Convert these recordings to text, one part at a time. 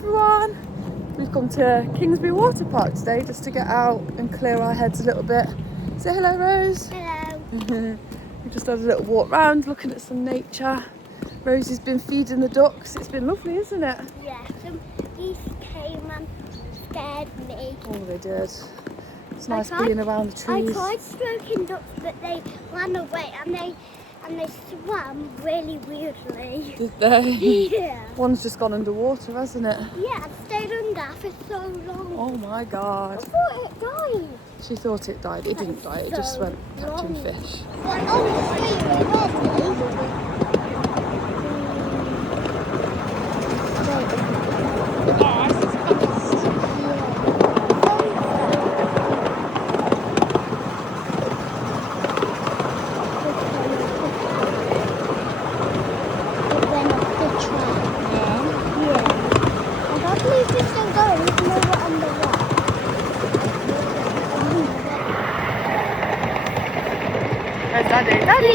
everyone. We've come to Kingsbury Water Park today just to get out and clear our heads a little bit. Say hello, Rose. Hello. We just had a little walk round looking at some nature. Rosie's been feeding the ducks. It's been lovely, isn't it? Yeah, some geese came and scared me. Oh, they did. It's nice being around the trees. I tried stroking ducks, but they ran away and they swam really weirdly. Did they? Yeah. One's just gone underwater, hasn't it? Yeah, it stayed under for so long. Oh my God. I thought it died. She thought it died. It didn't die. It just went catching fish. Daddy.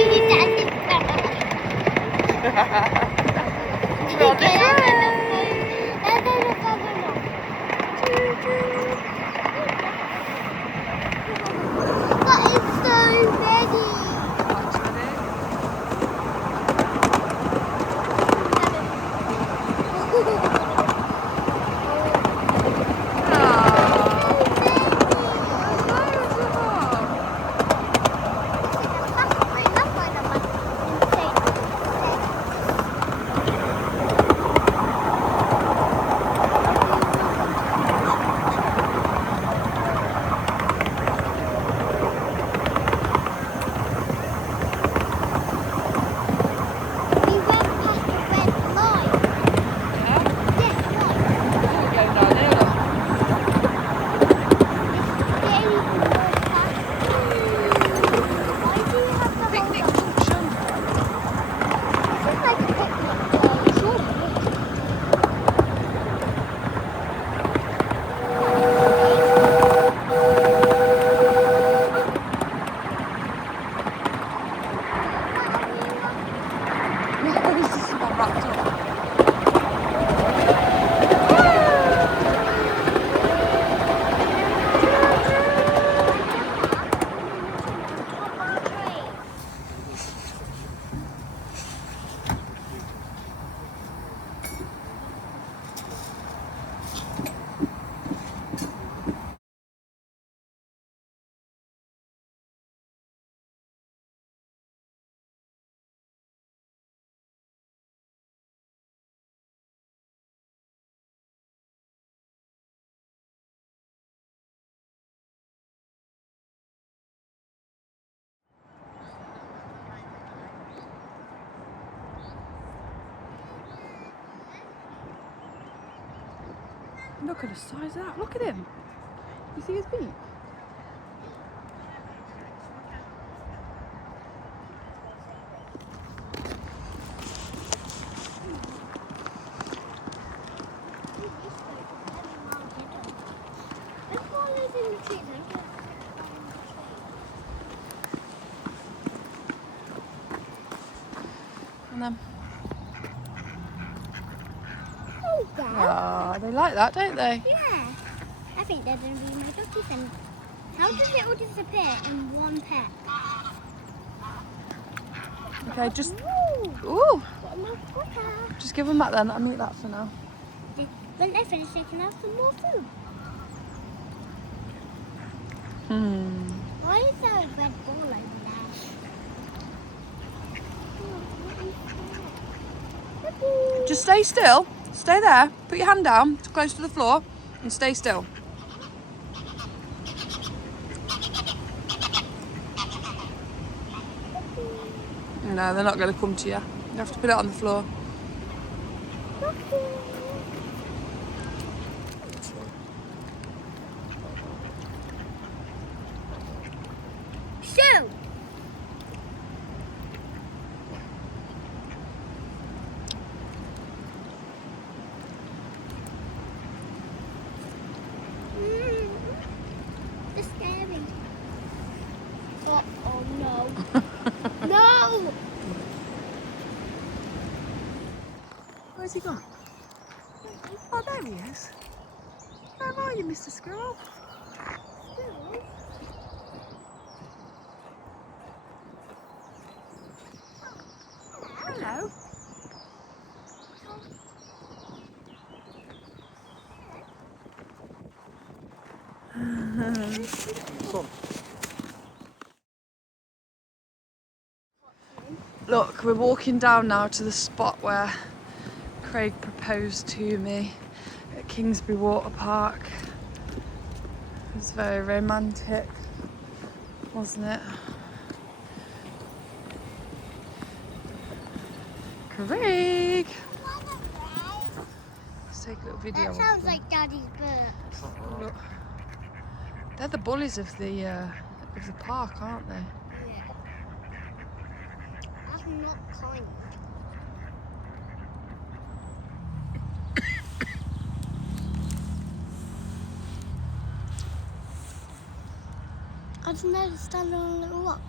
Look at the size of that. Look at him. You see his beak? And then, ah, they like that, don't they? Yeah. I think they're going to be my doggies then. How does it all disappear in one pet? Okay, just Ooh. just give them that then. I'll eat that for now. When they finish, they can have some more food. Why is there a red ball over there? Just stay still. Stay there. Put your hand down close to the floor and stay still. No, they're not going to come to you. You have to put it on the floor. Shoot! It's scary. Oh no. No! Where's he gone? Oh, there he is. Where are you, Mr. Squirrel? Hello. Look, we're walking down now to the spot where Craig proposed to me at Kingsbury Water Park. It was very romantic, wasn't it? Craig! Let's take a little video. That sounds like Daddy's bird. Look. They're the bullies of the park, aren't they? Yeah. That's not kind. I just know to stand on a little rock.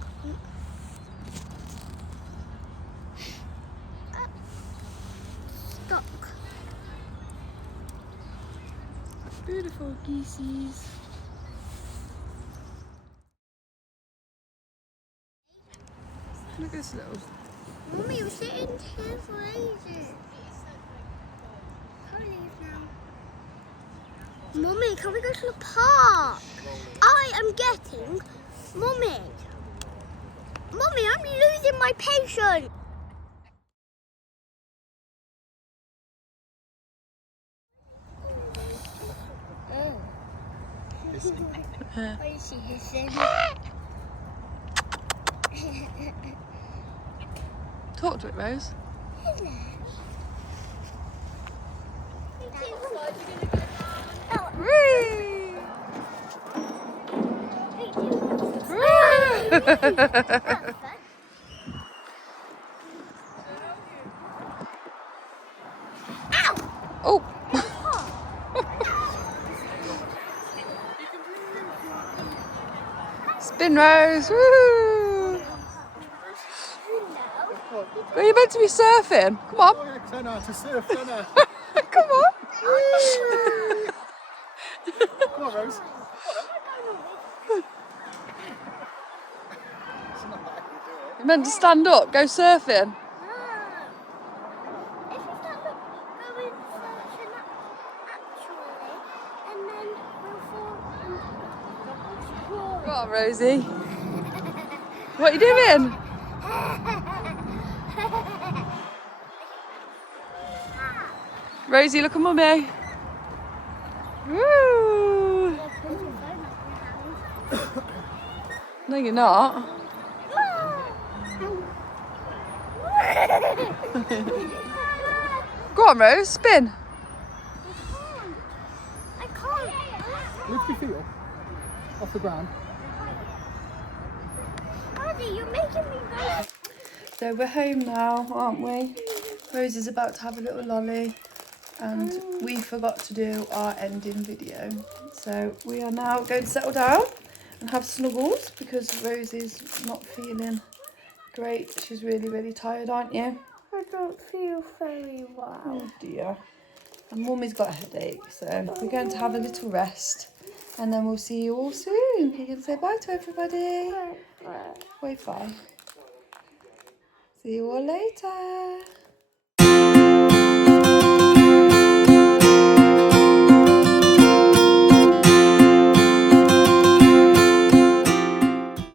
Stuck. Beautiful geeseys. Look at this little. Mummy, we're sitting here for ages. Can't leave now. Mummy, can we go to the park? I am getting... Mummy, I'm losing my patience. Why is she hissing? Talk to it, Rose. Oh! Spin, Rose! Woo! Are you meant to be surfing? Come on! Oh, I know how to surf, don't I? Come on! Come on, Rose. You're meant to stand up, go surfing. If you stand up, go in searching actually, and then we'll fall and we'll Come on, Rosie. What are you doing? Rosie, look at Mummy. Woo! No, you're not. Go on, Rose, spin. I can't. Lift your feet up off the ground. Daddy, you're making me go. So we're home now, aren't we? Rose is about to have a little lolly and we forgot to do our ending video. So we are now going to settle down and have snuggles because Rose is not feeling great. She's really, really tired, aren't you? I don't feel very well. Oh dear. And Mummy's got a headache, so we're going to have a little rest and then we'll see you all soon. You can say bye to everybody. Wave bye. See you all later.